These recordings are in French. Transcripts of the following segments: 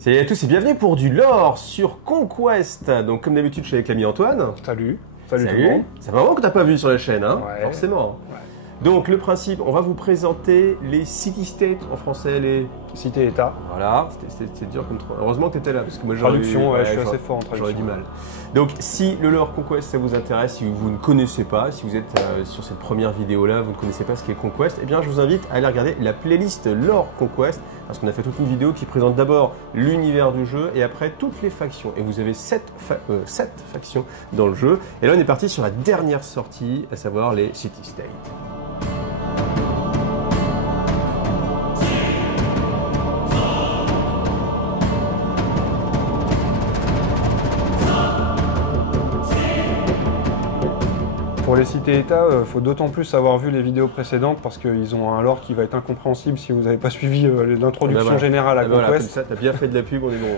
Salut à tous et bienvenue pour du lore sur Conquest. Donc comme d'habitude je suis avec l'ami Antoine. Salut tout le monde. C'est vraiment que t'as pas vu sur la chaîne, hein, Ouais. forcément. Ouais. Donc le principe, on va vous présenter les city-states en français, les... Cité-État. Voilà, c'est dur comme trop. Heureusement que t'étais là, parce que moi j'aurais Traduction, je suis assez fort en traduction. J'aurais du mal. Donc si le lore Conquest ça vous intéresse, si vous ne connaissez pas, si vous êtes sur cette première vidéo là, vous ne connaissez pas ce qu'est Conquest, eh bien je vous invite à aller regarder la playlist lore Conquest, parce qu'on a fait toute une vidéo qui présente d'abord l'univers du jeu et après toutes les factions. Et vous avez 7 factions dans le jeu. Et là on est parti sur la dernière sortie, à savoir les city-states. Pour les cités-États, il faut d'autant plus avoir vu les vidéos précédentes parce qu'ils ont un lore qui va être incompréhensible si vous n'avez pas suivi l'introduction générale à Conquest. Voilà, comme ça, t'as bien fait de la pub, on est bon.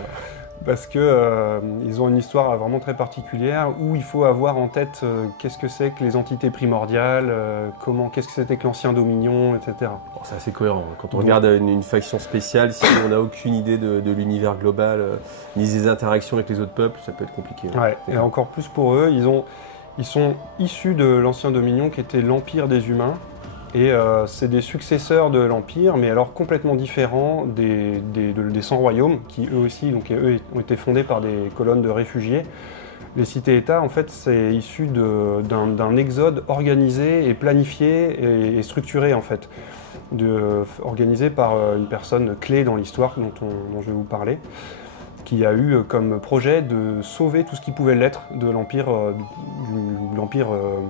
Parce que ils ont une histoire vraiment très particulière où il faut avoir en tête qu'est-ce que c'est que les entités primordiales, qu'est-ce que c'était que l'ancien Dominion, etc. Bon, c'est assez cohérent. Quand on regarde une faction spéciale, si on n'a aucune idée de l'univers global, ni des interactions avec les autres peuples, ça peut être compliqué. Ouais, et encore plus pour eux, ils sont issus de l'ancien Dominion qui était l'Empire des Humains. Et c'est des successeurs de l'Empire, mais alors complètement différents des 100 royaumes, qui eux aussi eux, ont été fondés par des colonnes de réfugiés. Les cités-États, en fait, c'est issu d'un exode organisé et planifié et structuré, en fait, organisé par une personne clé dans l'histoire dont je vais vous parler, qui a eu comme projet de sauver tout ce qui pouvait l'être de l'Empire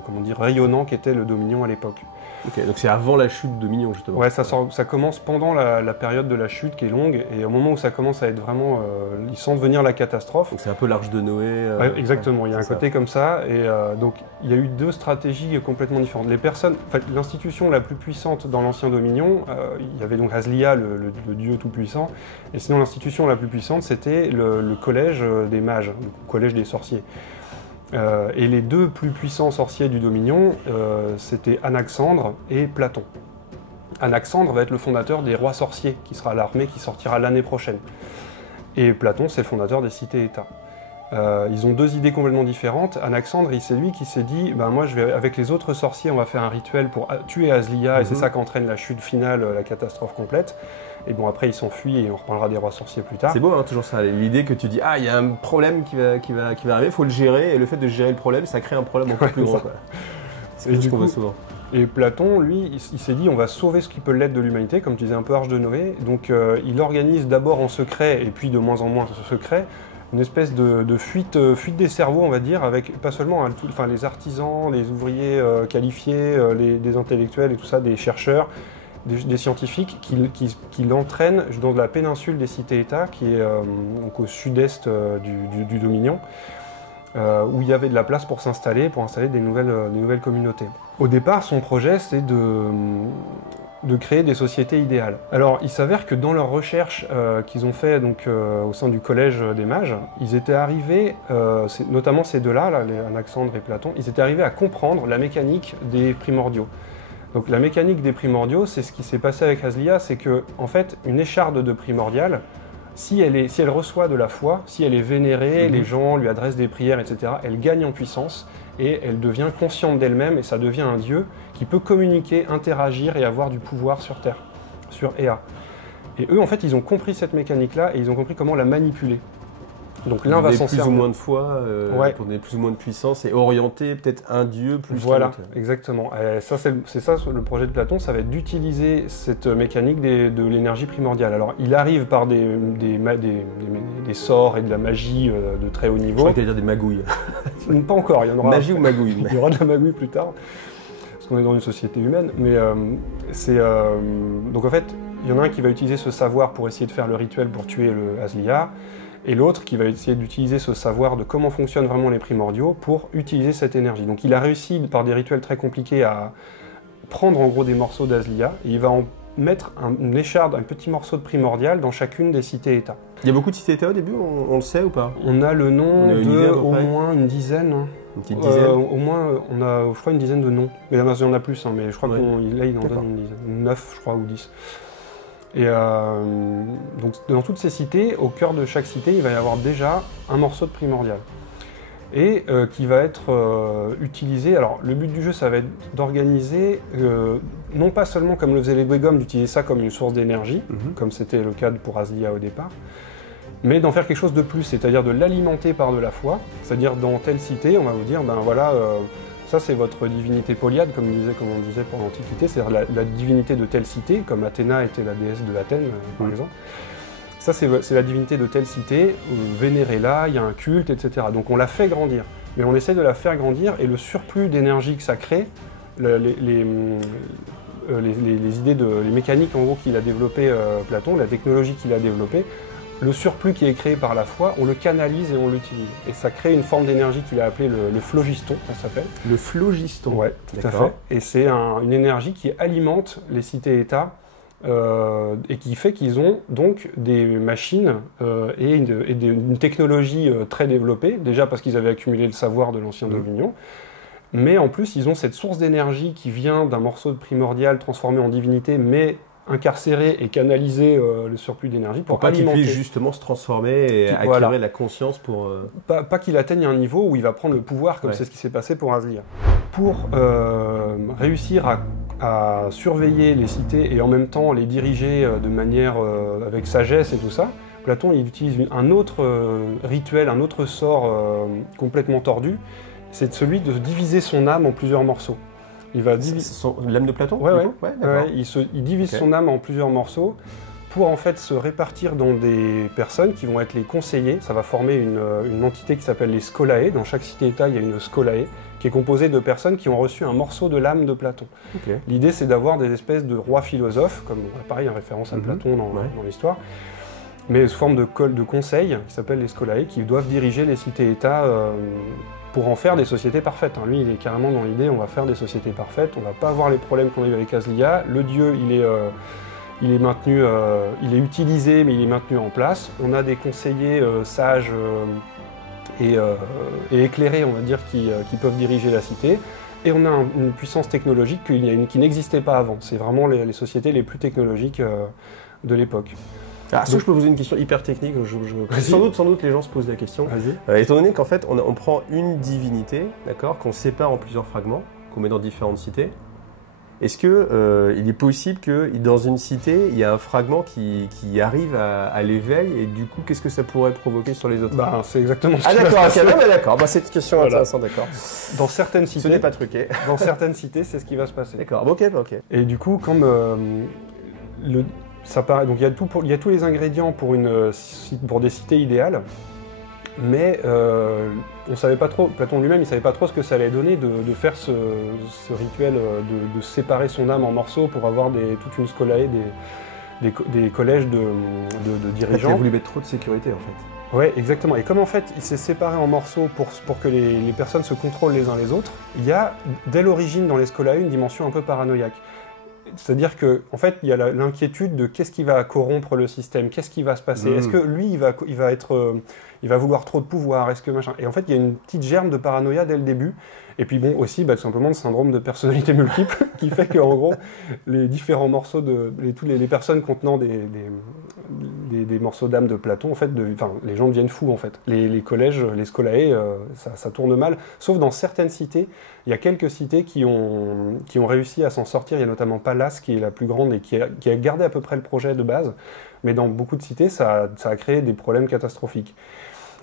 comment dire, rayonnant qu'était le Dominion à l'époque. Ok, donc c'est avant la chute de Dominion justement. Ouais, ça commence pendant la période de la chute qui est longue, et au moment où ça commence à être vraiment... ils sentent venir la catastrophe. Donc c'est un peu l'arche de Noé. Ouais, exactement, il y a un côté comme ça, et donc il y a eu deux stratégies complètement différentes. L'institution la plus puissante dans l'ancien Dominion, il y avait donc Aslia, le dieu tout-puissant, et sinon l'institution la plus puissante c'était le collège des mages, le collège des sorciers. Et les deux plus puissants sorciers du Dominion, c'était Anaxandre et Platon. Anaxandre va être le fondateur des rois sorciers, qui sera l'armée qui sortira l'année prochaine. Et Platon, c'est le fondateur des cités-États. Ils ont deux idées complètement différentes. Anaxandre, c'est lui qui s'est dit, moi avec les autres sorciers, on va faire un rituel pour tuer Aslia, et c'est ça qu'entraîne la chute finale, la catastrophe complète. Et bon, après, il s'enfuit et on reparlera des rois sorciers plus tard. C'est beau, hein, toujours ça, l'idée que tu dis, il y a un problème qui va arriver, il faut le gérer, et le fait de gérer le problème, ça crée un problème encore plus grand. C'est ce qu'on voit souvent. Et Platon, lui, il s'est dit, on va sauver ce qui peut l'être de l'humanité, comme tu disais, un peu Arche de Noé. Donc, il organise d'abord en secret, et puis de moins en moins secret, une espèce de fuite des cerveaux, on va dire, avec pas seulement les artisans, les ouvriers qualifiés, des intellectuels et tout ça, des chercheurs, des scientifiques qui l'entraînent dans la péninsule des cités-États, qui est donc au sud-est du Dominion, où il y avait de la place pour installer des nouvelles communautés. Au départ, son projet, c'est de créer des sociétés idéales. Alors, il s'avère que dans leurs recherches qu'ils ont fait au sein du Collège des Mages, ils étaient arrivés, notamment ces deux-là, Anaxandre et Platon, ils étaient arrivés à comprendre la mécanique des primordiaux. Donc la mécanique des primordiaux, c'est ce qui s'est passé avec Aslia, c'est que en fait, une écharde de primordial, si elle reçoit de la foi, si elle est vénérée, les gens lui adressent des prières, etc., elle gagne en puissance et elle devient consciente d'elle-même et ça devient un dieu qui peut communiquer, interagir et avoir du pouvoir sur Terre, sur Ea. Et eux, en fait, ils ont compris cette mécanique-là et ils ont compris comment la manipuler. Donc l'un va s'en servir. Plus ou moins de foi, pour donner plus ou moins de puissance et orienter peut-être un dieu plus. Voilà, exactement. Et ça, c'est ça le projet de Platon, ça va être d'utiliser cette mécanique de l'énergie primordiale. Alors il arrive par des sorts et de la magie de très haut niveau. Je crois que tu allais dire des magouilles. Pas encore, il y en aura. Magie ou magouille. Il y aura de la magouille plus tard, parce qu'on est dans une société humaine. Mais donc en fait, il y en a un qui va utiliser ce savoir pour essayer de faire le rituel pour tuer le Aslia. Et l'autre qui va essayer d'utiliser ce savoir de comment fonctionnent vraiment les primordiaux pour utiliser cette énergie. Donc il a réussi par des rituels très compliqués à prendre en gros des morceaux d'Aslia, et il va en mettre une écharde, un petit morceau de primordial dans chacune des cités-États. Il y a beaucoup de cités-États au début, on le sait ou pas? On a le nom de au moins une dizaine. Une petite dizaine au moins, on a, je crois, une dizaine de noms. Mais il y en a plus, mais je crois qu'il en donne une dizaine. 9, je crois, ou 10. Et donc dans toutes ces cités, au cœur de chaque cité, il va y avoir déjà un morceau de primordial. Et qui va être utilisé. Alors le but du jeu, ça va être d'organiser, non pas seulement comme le faisaient les Dwegom, d'utiliser ça comme une source d'énergie, comme c'était le cas pour Aslia au départ, mais d'en faire quelque chose de plus, c'est-à-dire de l'alimenter par de la foi, c'est-à-dire dans telle cité, on va vous dire, ben voilà, ça c'est votre divinité Polyade, comme on disait pour l'Antiquité, c'est-à-dire la divinité de telle cité, comme Athéna était la déesse de Athènes, par exemple. Ça, c'est la divinité de telle cité, vénérez-la, il y a un culte, etc. Donc on la fait grandir, mais on essaie de la faire grandir, et le surplus d'énergie que ça crée, les idées, les mécaniques en gros qu'il a développé Platon, la technologie qu'il a développée, le surplus qui est créé par la foi, on le canalise et on l'utilise. Et ça crée une forme d'énergie qu'il a appelée le phlogiston, ça s'appelle. Le phlogiston. Ouais, tout à fait. Et c'est une énergie qui alimente les cités-États, et qui fait qu'ils ont donc des machines et une technologie très développée, déjà parce qu'ils avaient accumulé le savoir de l'ancien Dominion, mais en plus ils ont cette source d'énergie qui vient d'un morceau de primordial transformé en divinité, mais incarcéré et canaliser le surplus d'énergie pour pas qu'il alimenter. puisse justement se transformer et acquérir de la conscience pour... Pas qu'il atteigne un niveau où il va prendre le pouvoir, comme c'est ce qui s'est passé pour Aslia. Pour réussir à surveiller les cités et en même temps les diriger de manière avec sagesse et tout ça, Platon il utilise un autre rituel, un autre sort complètement tordu, c'est celui de diviser son âme en plusieurs morceaux. Il va l'âme de Platon? Il divise son âme en plusieurs morceaux pour en fait se répartir dans des personnes qui vont être les conseillers. Ça va former une entité qui s'appelle les Scholae. Dans chaque cité-État, il y a une Scholae qui est composée de personnes qui ont reçu un morceau de l'âme de Platon. L'idée, c'est d'avoir des espèces de rois philosophes, comme pareil, en référence à Platon dans l'histoire, mais sous forme de conseils qui s'appellent les Scholae, qui doivent diriger les cités-États pour en faire des sociétés parfaites. Lui, il est carrément dans l'idée, on va faire des sociétés parfaites, on va pas avoir les problèmes qu'on a eu avec Aslia, le dieu, il est maintenu, il est utilisé, mais il est maintenu en place. On a des conseillers sages et éclairés, on va dire, qui peuvent diriger la cité. Et on a une puissance technologique qui n'existait pas avant. C'est vraiment les sociétés les plus technologiques de l'époque. Ah, je peux vous poser une question hyper technique. Sans doute les gens se posent la question. Étant donné qu'en fait, on prend une divinité, d'accord, qu'on sépare en plusieurs fragments, qu'on met dans différentes cités. Est-ce qu'il est possible que dans une cité, il y a un fragment qui arrive à l'éveil et du coup, qu'est-ce que ça pourrait provoquer sur les autres? C'est exactement ce qui d'accord. C'est une question intéressante, d'accord. Dans certaines cités, ce n'est pas truqué. Dans certaines cités, c'est ce qui va se passer. D'accord, ok. Et du coup, comme ça paraît, donc il y a tous les ingrédients pour des cités idéales, mais on savait pas trop, Platon lui-même, il savait pas trop ce que ça allait donner de faire ce rituel de séparer son âme en morceaux pour avoir toute une Scholae, des collèges de dirigeants. Il a voulu mettre trop de sécurité en fait. Ouais, exactement. Et comme en fait il s'est séparé en morceaux pour que les personnes se contrôlent les uns les autres, il y a dès l'origine dans les Scholae une dimension un peu paranoïaque. C'est-à-dire qu'en fait, il y a l'inquiétude de qu'est-ce qui va corrompre le système, qu'est-ce qui va se passer. Est-ce que lui, il va vouloir trop de pouvoir, est-ce que machin. Et en fait, il y a une petite germe de paranoïa dès le début. Et puis bon, aussi, tout simplement, le syndrome de personnalité multiple, qui fait qu'en gros, les différents morceaux les personnes contenant des morceaux d'âme de Platon, en fait, les gens deviennent fous, en fait. Les collèges, les Scholae, ça tourne mal. Sauf dans certaines cités, il y a quelques cités qui ont réussi à s'en sortir. Il y a notamment Pallas, qui est la plus grande et qui a gardé à peu près le projet de base. Mais dans beaucoup de cités, ça a créé des problèmes catastrophiques.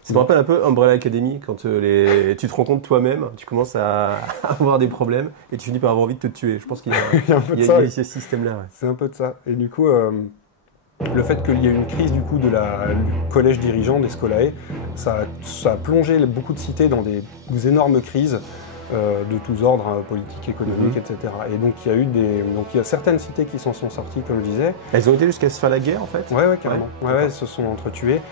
Ça me rappelle un peu Umbrella Academy, quand tu te rends compte toi-même, tu commences à avoir des problèmes et tu finis par avoir envie de te tuer. Je pense qu'il y a ce système-là. Ouais. C'est un peu de ça. Et du coup, le fait qu'il y ait eu une crise du collège dirigeant des Scholae, ça a plongé beaucoup de cités dans des énormes crises de tous ordres, politiques, économiques, etc. Et donc il y a certaines cités qui s'en sont sorties, comme je disais. Elles ont été jusqu'à se faire la guerre, en fait? Ouais, carrément. Ouais, elles se sont entretuées.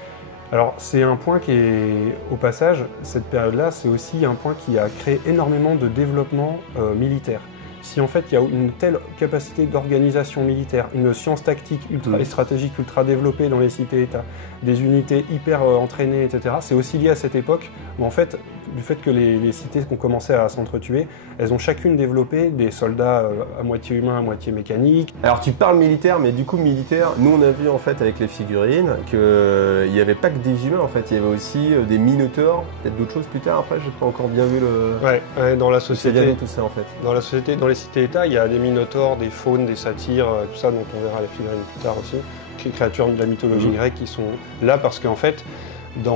Alors c'est un point qui est, au passage, cette période-là, c'est aussi un point qui a créé énormément de développement militaire. Si en fait il y a une telle capacité d'organisation militaire, une science tactique et stratégique ultra développée dans les cités-États, des unités hyper entraînées, etc., c'est aussi lié à cette époque où en fait du fait que les cités ont commencé à s'entretuer, elles ont chacune développé des soldats à moitié humains, à moitié mécaniques. Alors tu parles militaire, mais du coup militaire, nous on a vu en fait avec les figurines qu'il n'y avait pas que des humains en fait, il y avait aussi des minotaures, peut-être d'autres choses plus tard après, j'ai pas encore bien vu le... Ouais, dans la société, tout ça en fait. Dans la société, dans les cités-États, il y a des minotaures, des faunes, des satyres, tout ça dont on verra les figurines plus tard aussi, les créatures de la mythologie grecque qui sont là parce qu'en fait,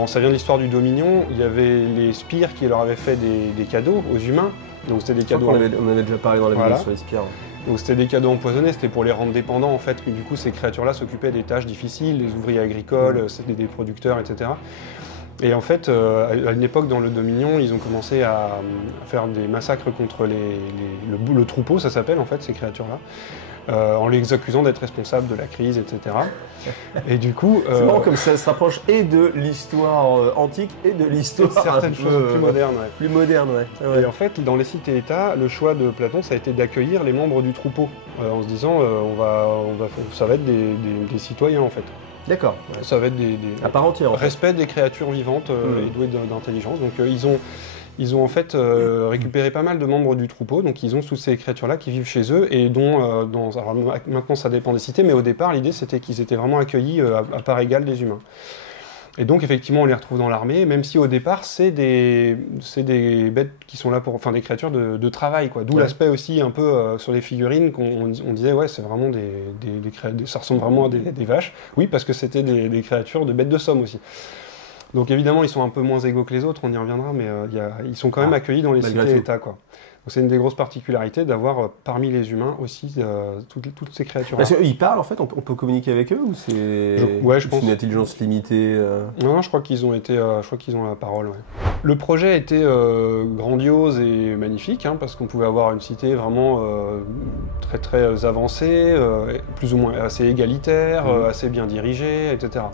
ça vient de l'histoire du Dominion, il y avait les spires qui leur avaient fait des cadeaux aux humains, donc c'était des cadeaux... On avait déjà parlé dans la vidéo sur les spires. Donc c'était des cadeaux empoisonnés, c'était pour les rendre dépendants en fait, que du coup ces créatures-là s'occupaient des tâches difficiles, les ouvriers agricoles, c'était des producteurs, etc. Et en fait, à une époque dans le Dominion, ils ont commencé à faire des massacres contre le troupeau, ça s'appelle en fait, ces créatures-là, en les accusant d'être responsables de la crise, etc. Et du coup... C'est marrant comme ça se rapproche et de l'histoire antique et de l'histoire certaines choses plus modernes. Ouais. Plus modernes, ouais. Et en fait, dans les cités-États, le choix de Platon, ça a été d'accueillir les membres du troupeau, en se disant, ça va être des citoyens en fait. D'accord. Ouais. Ça va être des à part entière. En fait. Respect des créatures vivantes et douées d'intelligence. Donc ils ont en fait récupéré pas mal de membres du troupeau. Donc ils ont toutes ces créatures-là qui vivent chez eux et dont alors, maintenant ça dépend des cités, mais au départ l'idée c'était qu'ils étaient vraiment accueillis à part égale des humains. Et donc effectivement on les retrouve dans l'armée, même si au départ c'est des bêtes qui sont là pour, enfin des créatures de travail quoi. D'où l'aspect aussi un peu sur les figurines qu'on disait ouais c'est vraiment ça ressemble vraiment à des vaches. Oui parce que c'était des créatures de bêtes de somme aussi. Donc évidemment ils sont un peu moins égaux que les autres, on y reviendra, mais ils sont quand même accueillis dans les cités-États quoi. Donc c'est une des grosses particularités d'avoir parmi les humains aussi toutes ces créatures-là. Parce qu'ils parlent en fait, on peut communiquer avec eux ou c'est je pense. Une intelligence limitée Non, je crois qu'ils ont la parole. Ouais. Le projet était grandiose et magnifique, hein, parce qu'on pouvait avoir une cité vraiment très très avancée, plus ou moins assez égalitaire, assez bien dirigée, etc.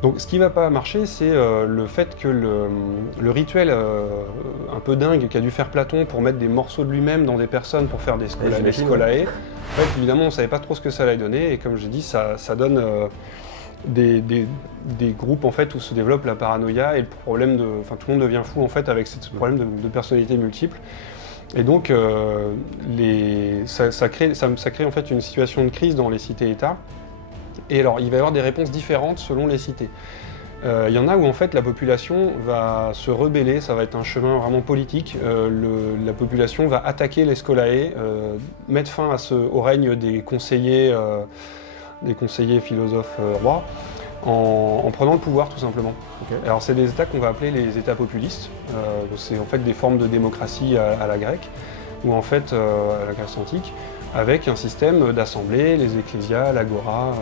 Donc ce qui ne va pas marcher, c'est le fait que le rituel un peu dingue qu'a dû faire Platon pour mettre des morceaux de lui-même dans des personnes pour faire des scolae, en fait, évidemment on ne savait pas trop ce que ça allait donner, et comme j'ai dit, ça donne des groupes en fait, où se développe la paranoïa et le problème de... Enfin tout le monde devient fou en fait avec ce problème de personnalité multiple. Et donc ça crée en fait une situation de crise dans les cités-États. Et alors, il va y avoir des réponses différentes selon les cités. Il y en a où en fait la population va se rebeller, ça va être un chemin vraiment politique. La population va attaquer les scolae, mettre fin au règne des conseillers philosophes rois, en prenant le pouvoir tout simplement. Okay. Alors c'est des États qu'on va appeler les États populistes. C'est en fait des formes de démocratie à la grecque, ou en fait à la Grèce antique, avec un système d'assemblée, les ecclésias, l'agora,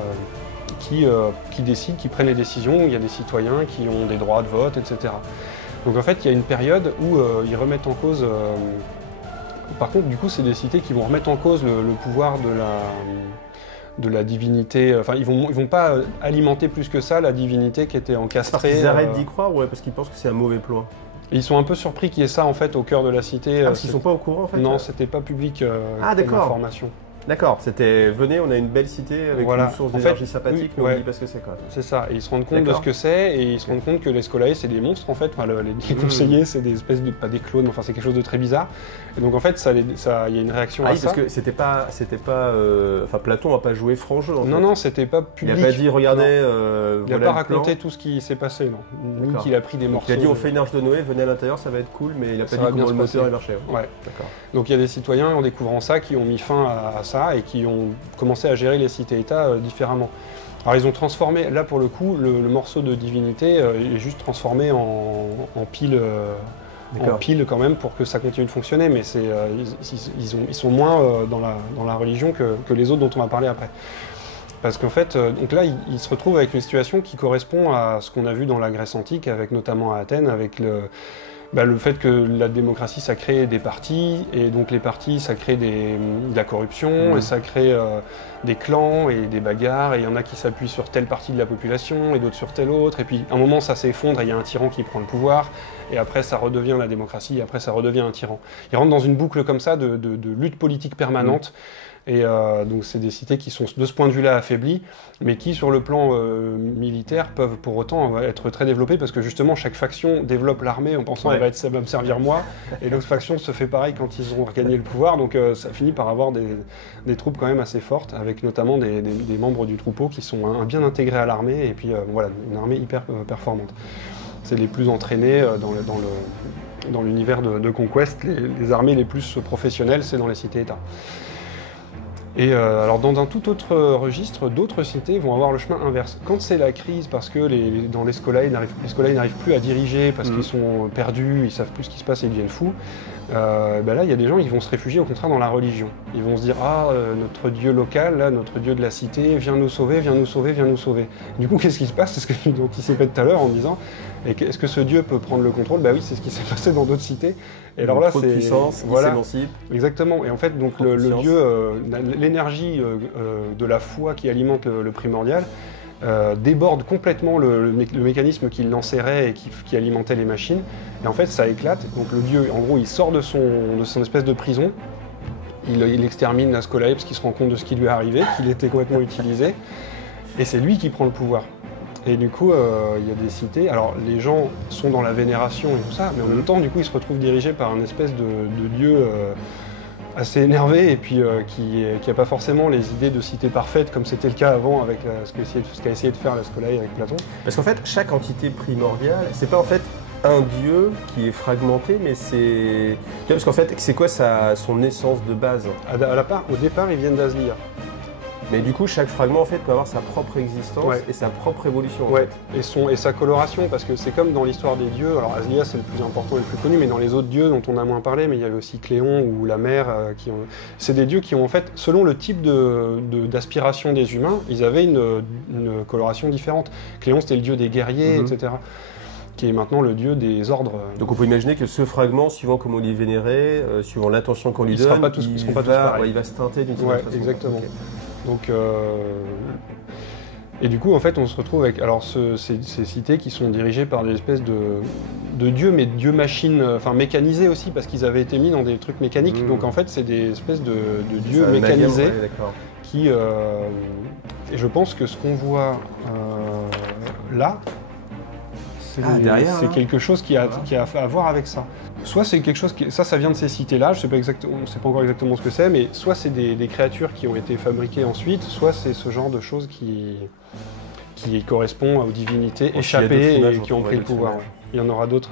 qui décident, qui prennent les décisions, où il y a des citoyens qui ont des droits de vote, etc. Donc en fait, il y a une période où ils remettent en cause... par contre, du coup, c'est des cités qui vont remettre en cause le pouvoir de la divinité. Enfin, ils vont pas alimenter plus que ça la divinité qui était encastrée. Parce qu'ils arrêtent d'y croire ou parce qu'ils pensent que c'est un mauvais plan? Et ils sont un peu surpris qu'il y ait ça en fait au cœur de la cité. Parce qu'ils sont pas au courant en fait? Non, c'était pas public comme information. D'accord, c'était venez, on a une belle cité avec une source d'énergie sympathique, mais on ne dit pas ce que c'est quoi. C'est ça, et ils se rendent compte de ce que c'est, et ils se rendent compte que les scolae c'est des monstres en fait, enfin, les conseillers c'est des espèces de, pas des clones, enfin c'est quelque chose de très bizarre. Et donc en fait, il y a une réaction à ça. Parce que c'était pas, enfin Platon n'a pas joué franc jeu en fait. Non, c'était pas public. Il n'a pas dit regardez, il n'a pas raconté tout ce qui s'est passé, non. Ni qu'il a pris des morceaux. Il a dit on fait une arche de Noé, venez à l'intérieur, ça va être cool, mais il n'a pas dit comment le moteur est marché. Ouais, d'accord. Donc il y a des citoyens en découvrant ça qui ont mis fin à ça et qui ont commencé à gérer les cités-États différemment. Alors ils ont transformé, là pour le coup, le morceau de divinité est juste transformé en pile quand même pour que ça continue de fonctionner, mais ils sont moins dans la religion que les autres dont on va parler après. Parce qu'en fait, donc là, ils se retrouvent avec une situation qui correspond à ce qu'on a vu dans la Grèce antique, avec notamment à Athènes, avec le fait que la démocratie, ça crée des partis, et donc les partis, ça crée de la corruption, et ça crée des clans et des bagarres, et il y en a qui s'appuient sur telle partie de la population, et d'autres sur telle autre, et puis à un moment, ça s'effondre, et il y a un tyran qui prend le pouvoir, et après, ça redevient la démocratie, et après, ça redevient un tyran. Ils rentrent dans une boucle comme ça de lutte politique permanente, Et donc c'est des cités qui sont de ce point de vue-là affaiblies, mais qui sur le plan militaire peuvent pour autant être très développées, parce que justement chaque faction développe l'armée en pensant ça va me servir moi, et l'autre faction se fait pareil quand ils ont regagné le pouvoir, donc ça finit par avoir des troupes quand même assez fortes, avec notamment des membres du troupeau qui sont bien intégrés à l'armée, et puis voilà, une armée hyper performante. C'est les plus entraînés dans l'univers de Conquest, les armées les plus professionnelles, c'est dans les cités-États. Et alors dans un tout autre registre, d'autres cités vont avoir le chemin inverse. Quand c'est la crise, parce que dans les scolai n'arrivent plus à diriger, parce qu'ils sont perdus, ils savent plus ce qui se passe et ils deviennent fous, là il y a des gens qui vont se réfugier au contraire dans la religion. Ils vont se dire notre dieu local, là, notre dieu de la cité, viens nous sauver, viens nous sauver, viens nous sauver. Du coup qu'est-ce qui se passe? C'est ce que tu anticipais tout à l'heure en disant est-ce que ce dieu peut prendre le contrôle? Bah oui, c'est ce qui s'est passé dans d'autres cités. Et alors là, trop de puissance, voilà, il s'émancipe. Exactement. Et en fait, donc le dieu, l'énergie de la foi qui alimente le primordial déborde complètement le mécanisme qui l'enserrait et qui alimentait les machines. Et en fait, ça éclate. Donc le dieu, en gros, il sort de son espèce de prison. Il extermine la Scolai parce qu'il se rend compte de ce qui lui est arrivé, qu'il était complètement utilisé. Et c'est lui qui prend le pouvoir. Et du coup, il y a des cités. Alors, les gens sont dans la vénération et tout ça, mais en même temps, du coup, ils se retrouvent dirigés par un espèce de dieu assez énervé et puis qui n'a pas forcément les idées de cité parfaite comme c'était le cas avant avec ce qu'a essayé de faire la Scolai avec Platon. Parce qu'en fait, chaque entité primordiale, c'est pas en fait un dieu qui est fragmenté, mais c'est... Parce qu'en fait, c'est quoi son essence de base? Au départ, ils viennent d'Aslia. Mais du coup, chaque fragment en fait peut avoir sa propre existence et sa propre évolution. En fait. Et sa coloration, parce que c'est comme dans l'histoire des dieux. Alors Aslia c'est le plus important et le plus connu, mais dans les autres dieux dont on a moins parlé, mais il y avait aussi Cléon ou la mer, c'est des dieux qui ont en fait, selon le type d'aspiration des humains, ils avaient une coloration différente. Cléon c'était le dieu des guerriers, etc. Qui est maintenant le dieu des ordres. Donc on peut imaginer que ce fragment, suivant comment il est vénéré, suivant l'intention qu'on lui donne, il va se teinter d'une certaine façon. Exactement. Okay. Donc, et du coup, en fait, on se retrouve avec ces cités qui sont dirigées par des espèces de dieux, mais dieux machines, enfin mécanisés aussi, parce qu'ils avaient été mis dans des trucs mécaniques. Donc en fait, c'est des espèces de dieux mécanisés qui... et je pense que ce qu'on voit là, c'est quelque chose qui a à voir avec ça. Soit c'est quelque chose ça vient de ces cités-là, on ne sait pas encore exactement ce que c'est, mais soit c'est des créatures qui ont été fabriquées ensuite, soit c'est ce genre de choses qui correspond aux divinités échappées et qui ont pris le pouvoir. Il y en aura d'autres.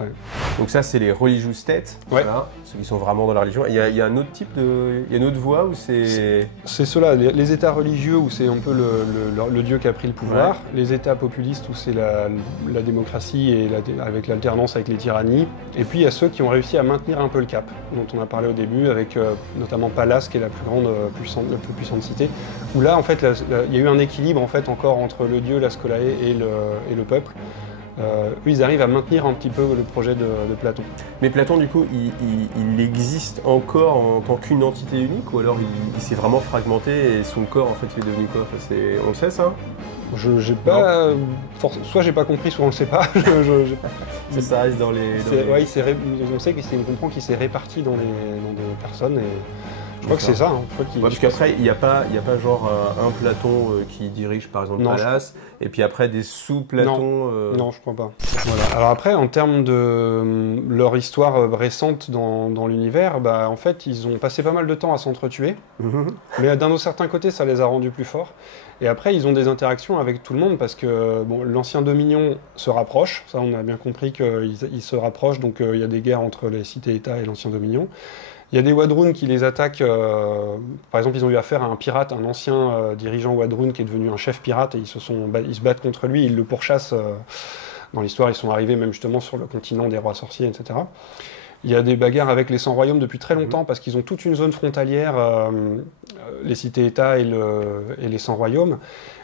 Donc ça, c'est les religious states, voilà, ceux qui sont vraiment dans la religion. Il y a un autre type il y a une autre voie où c'est... C'est ceux-là, les états religieux où c'est un peu le dieu qui a pris le pouvoir, les états populistes où c'est la démocratie et avec l'alternance avec les tyrannies, et puis il y a ceux qui ont réussi à maintenir un peu le cap, dont on a parlé au début, avec notamment Pallas, qui est la plus puissante cité, où là, en fait, il y a eu un équilibre en fait encore entre le dieu, la Scolai et le peuple. Eux, ils arrivent à maintenir un petit peu le projet de Platon. Mais Platon, du coup, il existe encore en tant qu'une entité unique, ou alors il s'est vraiment fragmenté et son corps, en fait, il est devenu quoi? On le sait, ça? J'ai pas... Soit j'ai pas compris, soit on le sait pas. Ça reste dans les... on sait qu'on comprend qu'il s'est réparti dans des personnes et... Je crois que c'est ça. Parce qu'après, il n'y a pas genre un Platon qui dirige par exemple Pallas, et puis après des sous-Platons... Non, je crois pas. Voilà. Alors après, en termes de leur histoire récente dans l'univers, en fait, ils ont passé pas mal de temps à s'entretuer, mais d'un certain côté, ça les a rendus plus forts. Et après, ils ont des interactions avec tout le monde, parce que l'ancien Dominion se rapproche, ça on a bien compris qu'ils se rapprochent, donc il y a des guerres entre les cités-États et l'ancien Dominion. Il y a des Wadrun qui les attaquent, par exemple ils ont eu affaire à un pirate, un ancien dirigeant Wadrun qui est devenu un chef pirate et ils se battent contre lui, ils le pourchassent. Dans l'histoire ils sont arrivés même justement sur le continent des rois sorciers, etc. Il y a des bagarres avec les 100 royaumes depuis très longtemps parce qu'ils ont toute une zone frontalière, les cités-États et les 100 royaumes.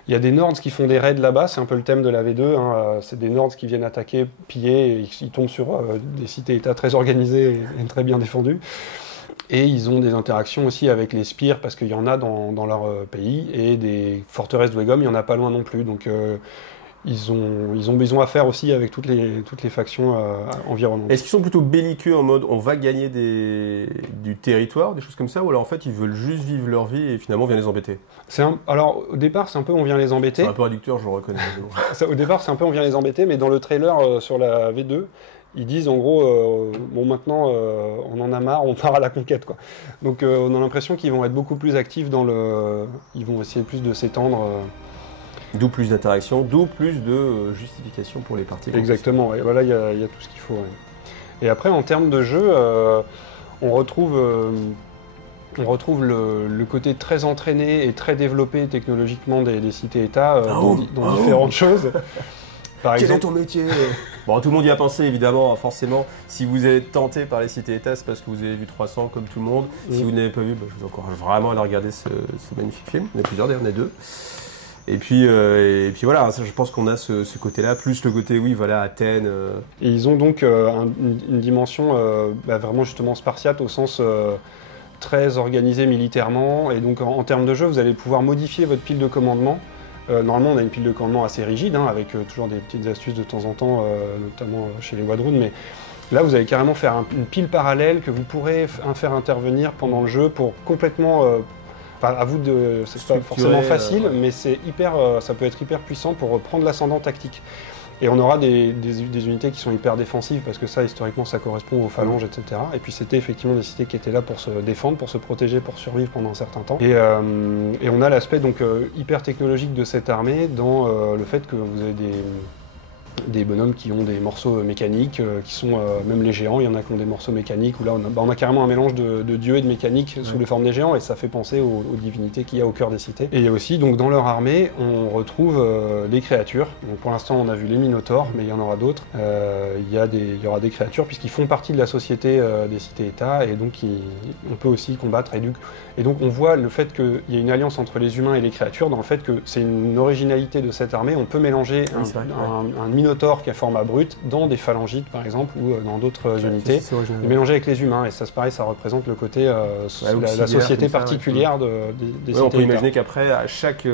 Il y a des Nords qui font des raids là-bas, c'est un peu le thème de la V2, c'est des Nords qui viennent attaquer, piller, et ils tombent sur des cités-États très organisées et très bien défendues. Et ils ont des interactions aussi avec les spires, parce qu'il y en a dans leur pays, et des forteresses d'Ouegom, il n'y en a pas loin non plus. Donc ils ont besoin à faire aussi avec toutes les factions environnantes. Est-ce qu'ils sont plutôt belliqueux en mode on va gagner du territoire, des choses comme ça, ou alors en fait ils veulent juste vivre leur vie et finalement on vient les embêter? Alors au départ c'est un peu on vient les embêter. C'est un peu réducteur, je le reconnais. Au départ c'est un peu on vient les embêter, mais dans le trailer sur la V2, ils disent en gros, bon maintenant on en a marre, on part à la conquête quoi. Donc on a l'impression qu'ils vont être beaucoup plus actifs ils vont essayer plus de s'étendre. D'où plus d'interaction, d'où plus de justification pour les parties. Exactement, et voilà, il y a tout ce qu'il faut. Ouais. Et après, en termes de jeu, on retrouve le côté très entraîné et très développé technologiquement des cités-États dans différentes choses. Par Quel exemple, est ton métier? Bon, tout le monde y a pensé évidemment, forcément. Si vous êtes tenté par les cités-États, c'est parce que vous avez vu 300 comme tout le monde. Si vous n'avez pas vu, je vous encourage vraiment à aller regarder ce magnifique film. Il y en a plusieurs d'ailleurs, il y en a 2. Et puis voilà, ça, je pense qu'on a ce côté-là, plus le côté, oui, voilà, Athènes. Et ils ont donc une dimension vraiment justement spartiate au sens très organisé militairement. Et donc en termes de jeu, vous allez pouvoir modifier votre pile de commandement. Normalement, on a une pile de commandement assez rigide, avec toujours des petites astuces de temps en temps, notamment chez les Wadroun, mais là, vous allez carrément faire une pile parallèle que vous pourrez faire intervenir pendant le jeu pour complètement... à vous de, c'est pas forcément facile, mais c'est ça peut être hyper puissant pour prendre l'ascendant tactique. Et on aura des unités qui sont hyper défensives parce que ça, historiquement, ça correspond aux phalanges, etc. Et puis c'était effectivement des cités qui étaient là pour se défendre, pour se protéger, pour survivre pendant un certain temps. Et on a l'aspect donc hyper technologique de cette armée dans le fait que vous avez des bonhommes qui ont des morceaux mécaniques, qui sont même les géants, il y en a qui ont des morceaux mécaniques, où là on a carrément un mélange de dieux et de mécanique sous les formes des géants, et ça fait penser aux divinités qu'il y a au cœur des cités. Et il y a aussi, donc dans leur armée, on retrouve des créatures. Donc pour l'instant on a vu les Minotaures, mais il y en aura d'autres. Il y aura des créatures, puisqu'ils font partie de la société des cités-États, et donc on peut aussi combattre. Et donc on voit le fait qu'il y a une alliance entre les humains et les créatures, dans le fait que c'est une originalité de cette armée, on peut mélanger un Minotaure qui a format brute dans des phalangites par exemple ou dans d'autres unités, et mélanger avec les humains, et ça c'est pareil, ça représente le côté la société particulière des cités. On peut imaginer qu'après à chaque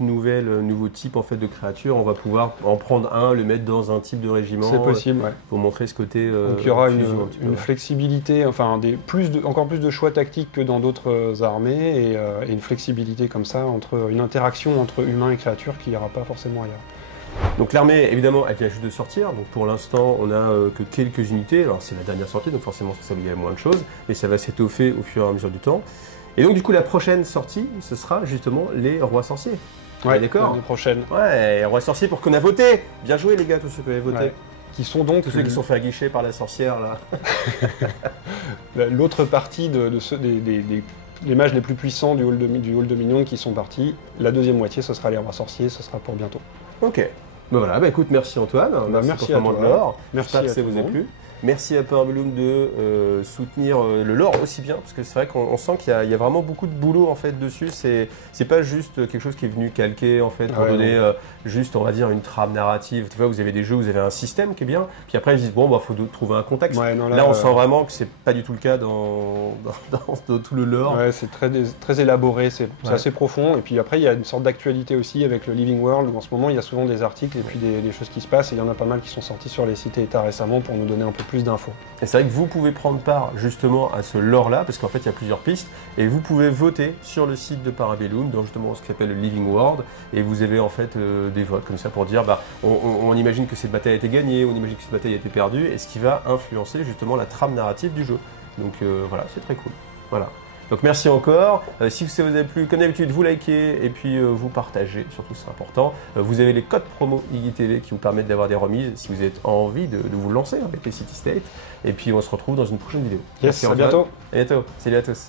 nouveau type en fait de créature, on va pouvoir en prendre un, le mettre dans un type de régiment. C'est possible, pour montrer ce côté. Donc il y aura une flexibilité, enfin encore plus de choix tactiques que dans d'autres armées, et une flexibilité comme ça entre une interaction entre humains et créatures qu'il n'y aura pas forcément ailleurs. Donc l'armée, évidemment, elle vient juste de sortir. Donc pour l'instant, on n'a que quelques unités. Alors c'est la dernière sortie, donc forcément ça veut dire moins de choses, mais ça va s'étoffer au fur et à mesure du temps. Et donc du coup, la prochaine sortie, ce sera justement les rois sorciers. Ouais, d'accord. L'année prochaine. Ouais, les rois sorciers pour qu'on a voté. Bien joué les gars, tous ceux qui avaient voté. Ouais. Qui sont donc tous ceux qui sont fait aguicher par la sorcière là. L'autre partie les mages les plus puissants du hall de Minion qui sont partis. La deuxième moitié, ce sera les rois sorciers, ce sera pour bientôt. Ok. Voilà, écoute, merci Antoine. Merci pour ton de lore. J'espère que ça vous a plu. Merci à Power Bloom de soutenir le lore aussi bien, parce que c'est vrai qu'on sent qu'il y a vraiment beaucoup de boulot en fait dessus. C'est pas juste quelque chose qui est venu calquer en fait pour donner juste, on va dire, une trame narrative. Tu vois, vous avez des jeux, vous avez un système qui est bien, puis après ils se disent bon, faut trouver un contexte. Ouais, non, là, on sent vraiment que c'est pas du tout le cas dans tout le lore. Ouais, c'est très élaboré, c'est assez profond. Et puis après, il y a une sorte d'actualité aussi avec le Living World, où en ce moment il y a souvent des articles et puis des choses qui se passent. Et il y en a pas mal qui sont sortis sur les cités-États récemment pour nous donner un peu plus d'infos. Et c'est vrai que vous pouvez prendre part justement à ce lore-là, parce qu'en fait il y a plusieurs pistes, et vous pouvez voter sur le site de Parabellum, dans justement ce qu'on appelle le Living World, et vous avez en fait des votes comme ça pour dire, on imagine que cette bataille a été gagnée, on imagine que cette bataille a été perdue, et ce qui va influencer justement la trame narrative du jeu. Donc voilà, c'est très cool. Voilà. Donc merci encore. Si ça vous a plu, comme d'habitude, vous likez et puis vous partagez, surtout c'est important. Vous avez les codes promo IGTV qui vous permettent d'avoir des remises si vous avez envie de vous lancer avec les City State. Et puis on se retrouve dans une prochaine vidéo. Yes, à bientôt. À bientôt. Salut à tous.